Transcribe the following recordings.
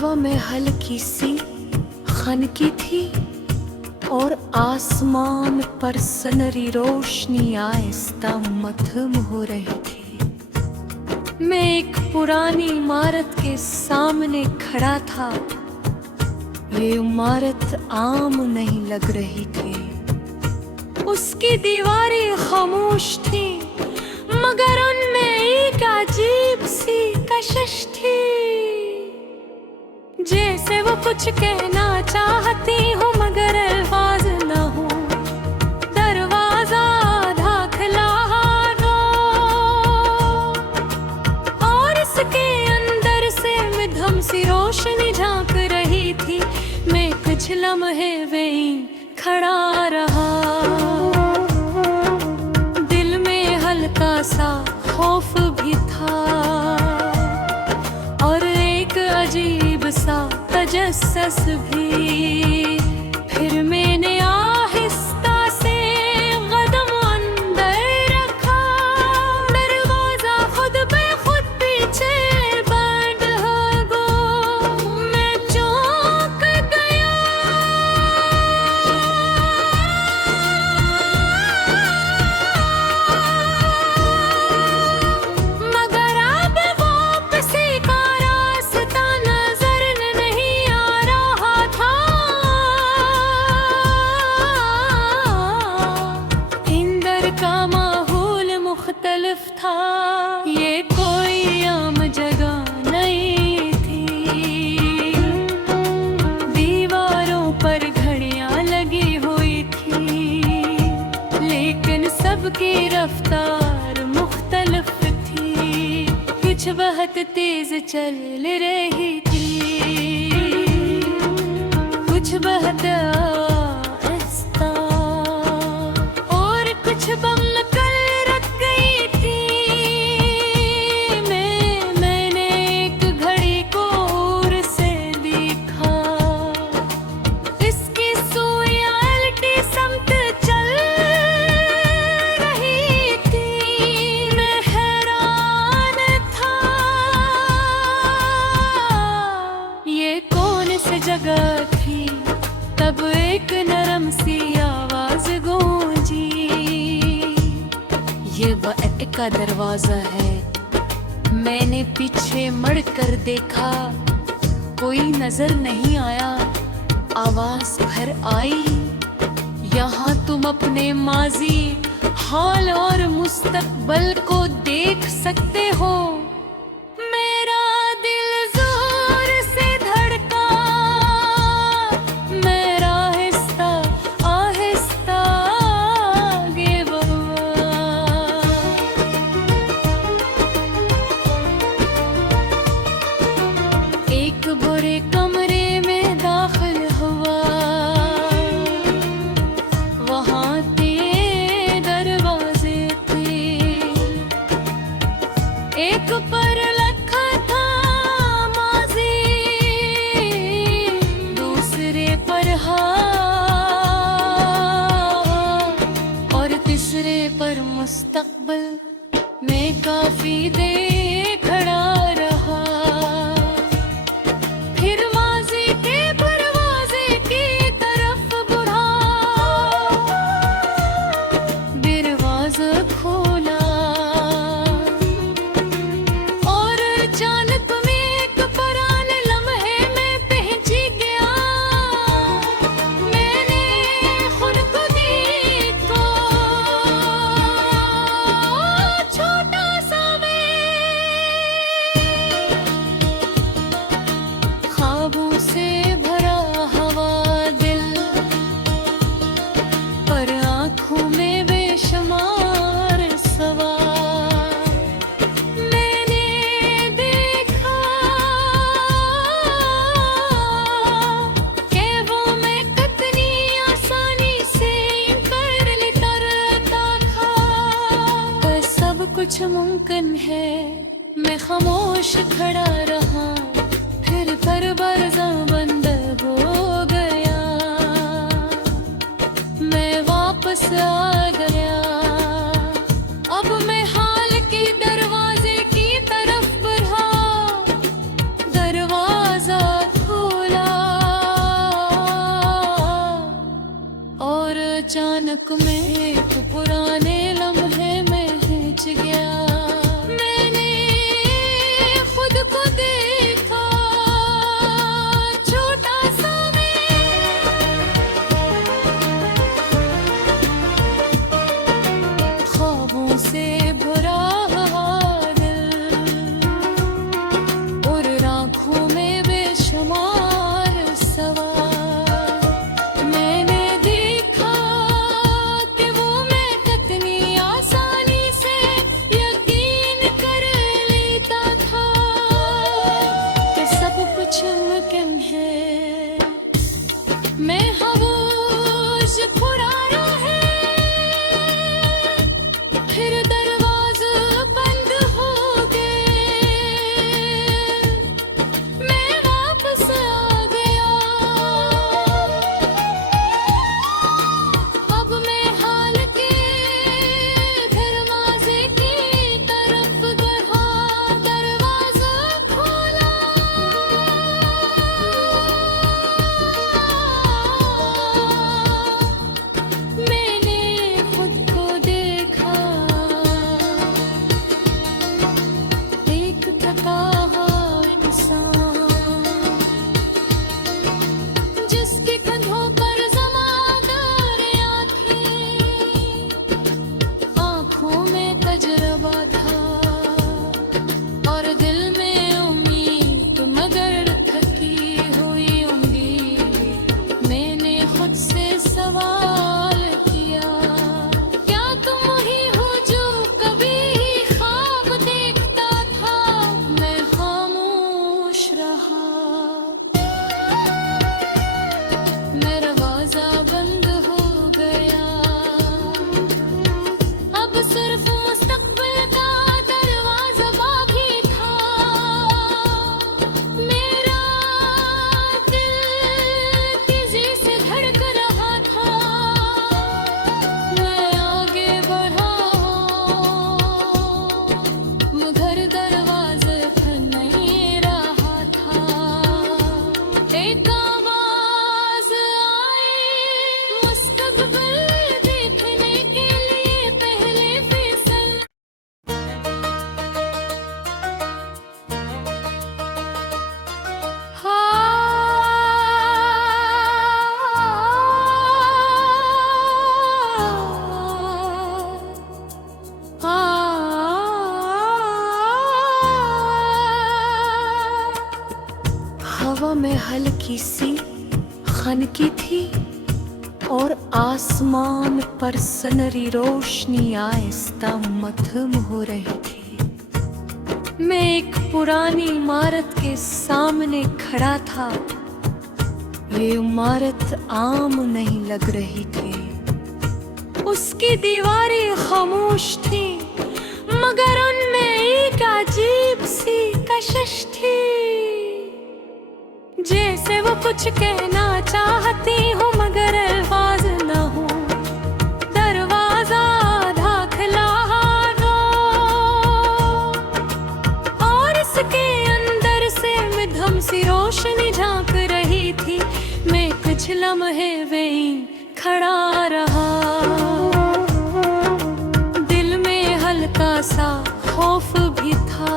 हवा में हल्की सी खनकी थी और आसमान पर सनरी रोशनी आहिस्ता मध्यम हो रही थी। मैं एक पुरानी इमारत के सामने खड़ा था। ये इमारत आम नहीं लग रही थी। उसकी दीवारें खामोश थी, मगर उनमें एक अजीब सी कशिश थी, जैसे वो कुछ कहना चाहती हो मगर अल्फाज न हो। दरवाजा दाखिला हो और इसके अंदर से मध्यम सी रोशनी झांक रही थी। मैं कुछ लम्हे वहीं खड़ा रहा, दिल में हल्का सा खौफ भी था और एक अजीब सा तजस्सुस भी। फिर मैंने आहिस्ता से कदम अंदर रखा, दरवाजा खुद पे खुद पीछे बंद हो गया। मैं चौंक गया, मगर अब वापसी का रास्ता नजर नहीं आ रहा था। इंदर का माहौल मुख्तलिफ था, ये कोई आम जगह नहीं थी। दीवारों पर घड़ियां लगी हुई थी, लेकिन सबकी रफ्तार मुख्तलिफ थी। कुछ बहुत तेज चल रही थी, कुछ बहुत आहिस्ता, और कुछ बम कर रख गई थी। मैंने एक घड़ी को दूर से देखा, इसकी सुई उल्टी समत चल रही थी। मैं हैरान था, ये कौन सी जगह थी। तब एक नरम सी आवाज गूंजी, ये वह का दरवाजा है। मैंने पीछे मुड़कर देखा, कोई नजर नहीं आया। आवाज फिर आई, यहाँ तुम अपने माजी, हाल और मुस्तकबल को देख सकते हो। मेरा दिल जोर से धड़का, मेरा आहिस्ता आहिस्ता आगे बढ़ा। एक बुरे कमरे में दाखिल हुआ, वहाँ दरवाजे थे। एक पर लिखा था माजी, दूसरे पर हाल और तीसरे पर मुस्तकबिल। मैं काफी देर खड़ा रहा, फिर माजी के दरवाजे की तरफ बढ़ा। दरवाजा खोला और अचानक मैं एक पुराने लम्हे में पहुंच गया। मैंने खुद को देखा, छोटा सा मैं, ख्वाबों से भरा हवा दिल, पर आँखों में बेशुमार सवाल। मैंने देखा कि वो मैं कितनी आसानी से कर लेता रहता था। पर सब कुछ मुमकिन है। मैं खामोश खड़ा रहा, फिर दरवाजा बंद हो गया। मैं वापस आ गया, अब मैं हाल के दरवाजे की तरफ बढ़ा। दरवाजा इश्क में एक पुराने लम्हे में हिंच गया। मैंने खुद को देखा छोटा सा मैं, ख्वाबों से भरा दिल और आँखों में बेशुमार सवाल। मैंने देखा कि वो मैं कितनी आसानी से यकीन कर लेता था कि सब कुछ मुमकिन है। मैं हवस पुराना है, फिर दरवाजे बंद हो गए, मैं वापस आ गया। अब मैं हाल के दरवाजे की तरफ बढ़ा, दरवाजा खोला, मैंने खुद को देखा एक थका हुआ इंसान, जिसके कंधों पर ज़िम्मेदारियां थीं, आँखों में तजुर्बा था और दिल में उम्मीद, मगर थकी हुई उम्मीद। मैंने खुद से सवाल किया, क्या तुम ही हो जो कभी ख्वाब देखता था? मैं खामोश रहा, दरवाजा बंद हो गया। अब सिर्फ मुस्तकबिल का दरवाजा बाकी था। मेरा दिल तेजी से धड़क रहा था, मैं आगे बढ़ा, मगर दरवाजे खुल नहीं रहा था। एक आवाज आई, मुस्तकबिल देखने के लिए पहले फिसल। हवा में हल्की सी खनकी थी और आसमान पर सनरी रोशनी आहिस्ता मध्यम हो रही थी। मैं एक पुरानी इमारत के सामने खड़ा था। ये इमारत आम नहीं लग रही थी, उसकी दीवारें खामोश थी, मगर उनमें एक अजीब सी कशिश थी, जैसे वो कुछ कहना चाहती हो मगर अल्फाज न हो। दरवाजा दाखिला हो और इसके अंदर से मध्यम सी रोशनी झांक रही थी। मैं कुछ लम्हे वहीं खड़ा रहा, दिल में हल्का सा खौफ भी था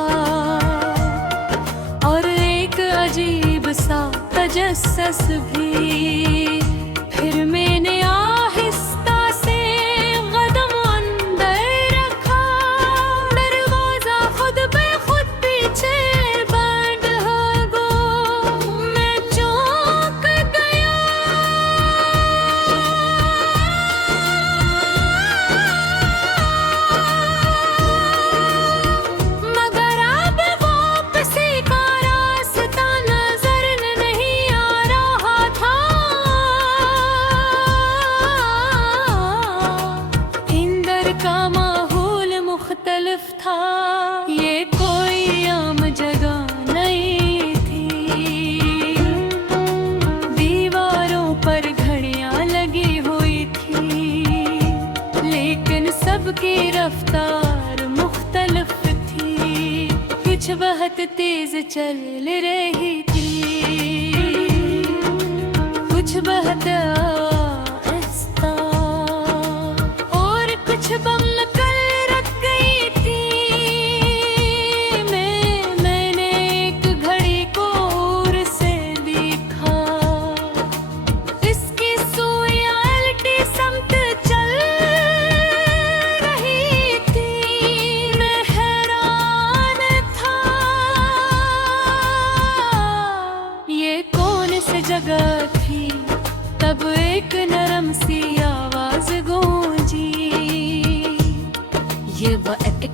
और एक अजीब सा तजस्सुस भी। फिर मैंने आहिस्ता से कदम अंदर रखा, दरवाजा खुद पे खुद पीछे बंद हो गया। मैं चौंक गया, मगर अब वापसी का रास्ता नजर नहीं आ रहा था। इंदर का माहौल मुख्तलिफ था, ये कोई आम जगह नहीं थी। दीवारों पर घड़ियां लगी हुई थी, लेकिन सबकी रफ्तार मुख्तलिफ थी। कुछ बहुत तेज चल रही थी, कुछ बहुत आहिस्ता।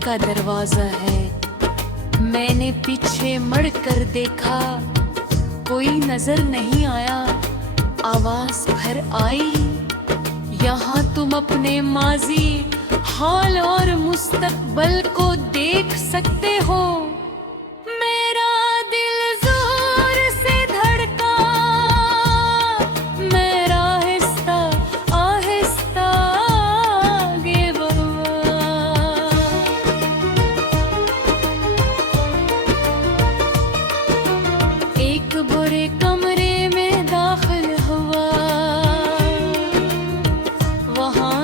का दरवाजा है। मैंने पीछे मुड़कर देखा, कोई नजर नहीं आया। आवाज घर आई, यहाँ तुम अपने माजी, हाल और मुस्तकबल को देख सकते हो। मेरा दिल जोर से धड़का, मेरा आहिस्ता आहिस्ता आगे बढ़ा। एक बुरे कमरे में दाखिल हुआ, वहाँ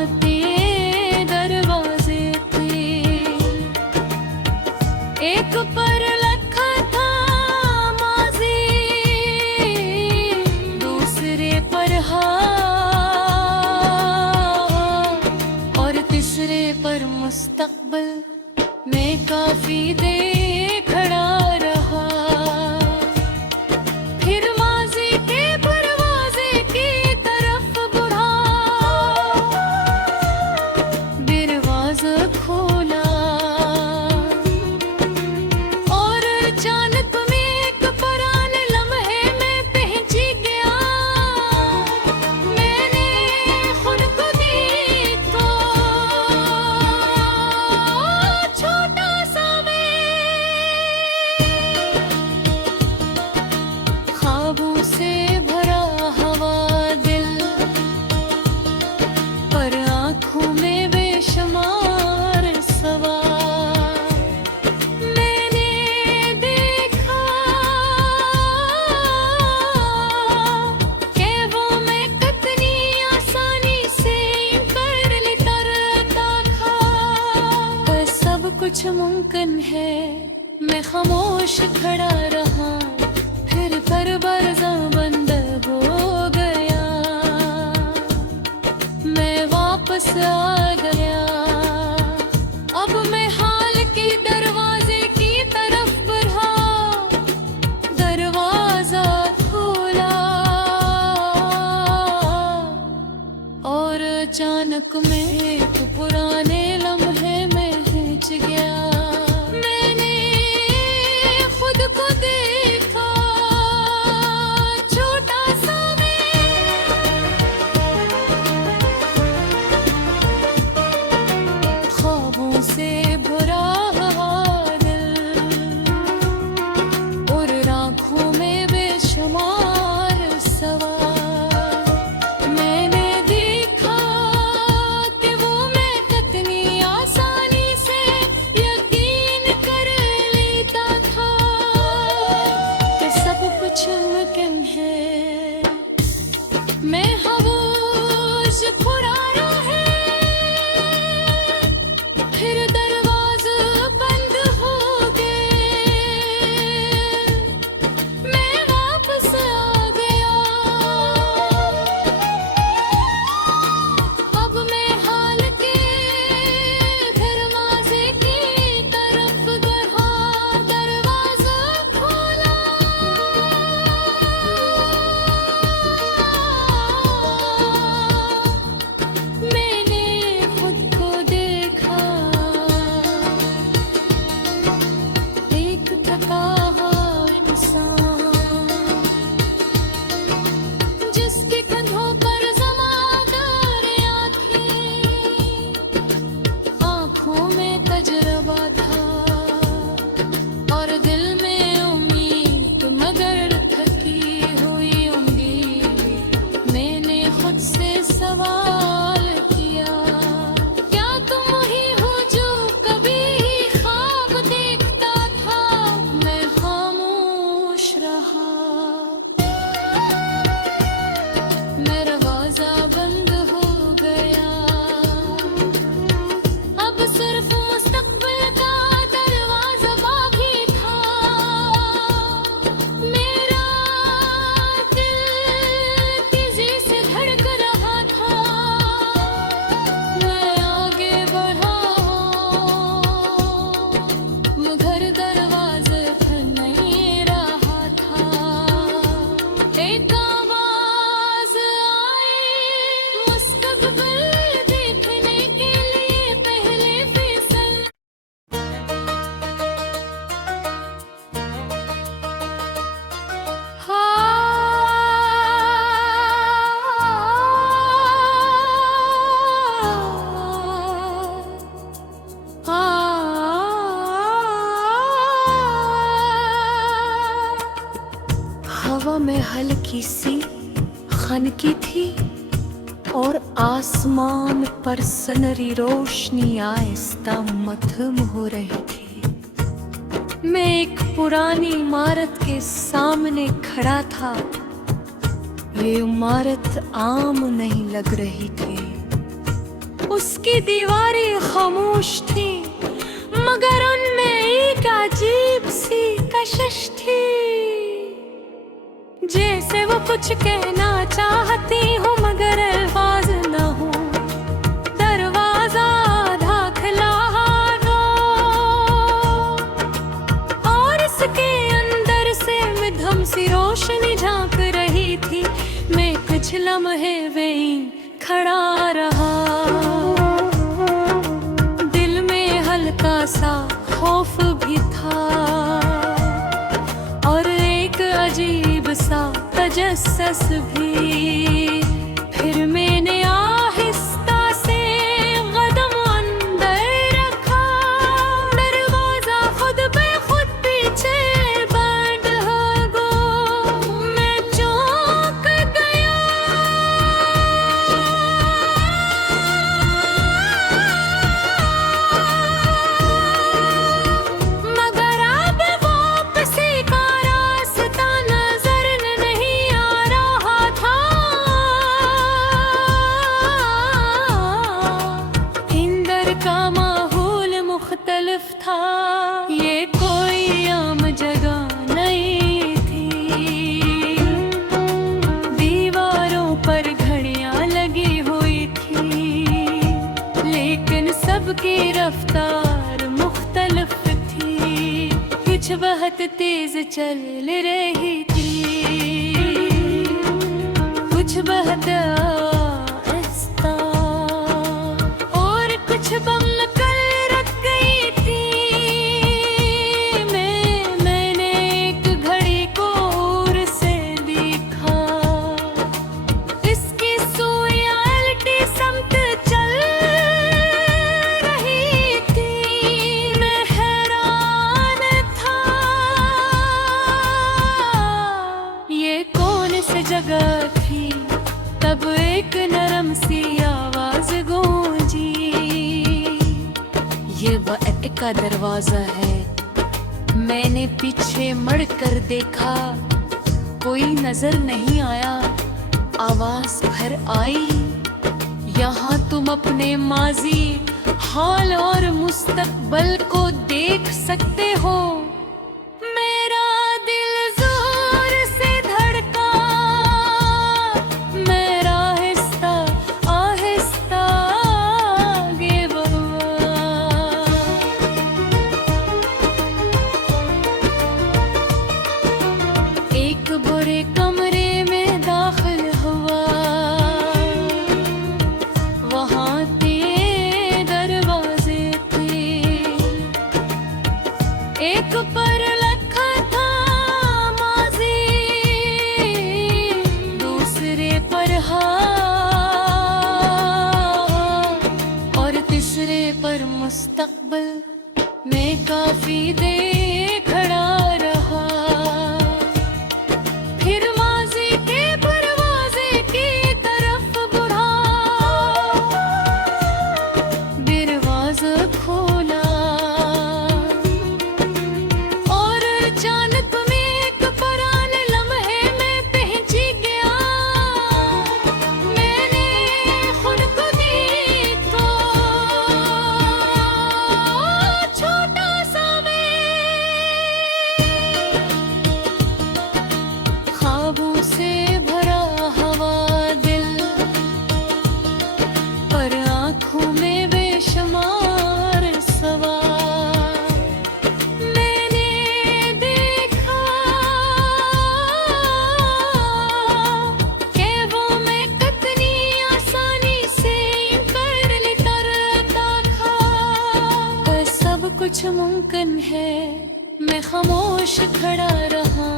दरवाजे थे। एक पर लिखा था माजी, दूसरे पर हाल और तीसरे पर मुस्तकबिल। मैं काफी देर खड़ा रहा, फिर माजी के दरवाजे की तरफ बढ़ा। दरवाजा खोला और अचानक में एक पुराने लम्हे में पहुंची गया। मैंने खुद को देखा, छोटा सा मैं, ख्वाबों से भरा हवा दिल, पर आँखों में बेशुमार सवाल। मैंने देखा कि वो मैं कितनी आसानी से कर लेता रहता था। पर सब कुछ मुमकिन है, मैं खामोश खड़ा रहा। फिर दरवाजा बंद हो गया, मैं वापस आ गया। अब मैं हाल के दरवाजे की तरफ बढ़ा, दरवाजा खोला और अचानक में एक पुराने लम्हे में हिंच गया। मैंने खुद को देखा, छोटा सा मैं, ख्वाबों से भरा दिल और आँखों में बेशुमार सवाल। मैंने देखा कि वो मैं कितनी में हल्की सी खनकी थी और आसमान पर सनरी रोशनी आहिस्ता मध्यम हो रही थी। मैं एक पुरानी इमारत के सामने खड़ा था। ये इमारत आम नहीं लग रही थी। उसकी दीवारें खामोश थी, मगर उनमें एक अजीब सी कशिश थी, जैसे वो कुछ कहना चाहती हूँ मगर अल्फाज न हो। दरवाजा दाखिला दो और इसके अंदर से मध्यम सी रोशनी झांक रही थी। मैं कुछ लम्हे वहीं खड़ा रहा, दिल में हल्का सा खौफ भी था और एक अजीब सा तजस्सुस भी। फिर मैंने आहिस्ता से कदम अंदर रखा, दरवाजा खुद पे खुद पीछे बंद हो गया। मैं चौंक गया, मगर अब वापसी का रास्ता नजर नहीं आ रहा था। इंदर का माहौल मुख्तलिफ था, ये कोई आम जगह नहीं थी। दीवारों पर घड़ियां लगी हुई थी, लेकिन सबकी रफ्तार मुख्तलिफ थी। कुछ बहुत तेज चल रही थी, कुछ बहुत आहिस्ता और कुछ बम कर रख गई थी। मैंने एक घड़ी को दूर से देखा, इसकी सुई उल्टी समत चल रही थी। मैं हैरान था, ये कौन सी जगह थी। तब एक नरम सी आवाज गूंजी, ये वह का दरवाजा है। मैंने पीछे मुड़कर देखा, कोई नजर नहीं आया। आवाज फिर आई, यहाँ तुम अपने माजी, हाल और मुस्तकबल को देख सकते हो। मेरा दिल जोर से धड़का, मेरा आहिस्ता आहिस्ता आगे बढ़ा। एक बुरे कमरे में दाखिल हुआ, वहाँ दरवाजे थे। एक पर लिखा था माजी, दूसरे पर हाल और तीसरे पर मुस्तकबिल। मैं काफी देर खड़ा रहा, फिर माजी के दरवाजे की तरफ बढ़ा। दरवाजा खोला और अचानक में एक पुराने लम्हे में पहुंची गया। मैंने खुद को देखा, छोटा सा मैं, ख्वाबों से भरा हवा दिल, पर आँखों में बेशुमार सवाल। मैंने देखा कि वो मैं कितनी आसानी से कर लेता रहता था। पर सब कुछ मुमकिन है। मैं खामोश खड़ा रहा,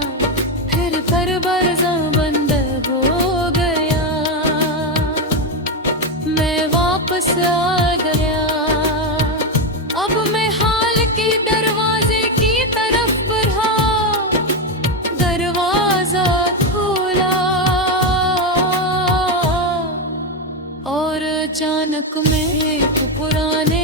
फिर दरवाजा बंद हो गया। मैं वापस आ गया, अब मैं हाल के दरवाजे की तरफ बढ़ा। दरवाजा रौनक में एक पुराने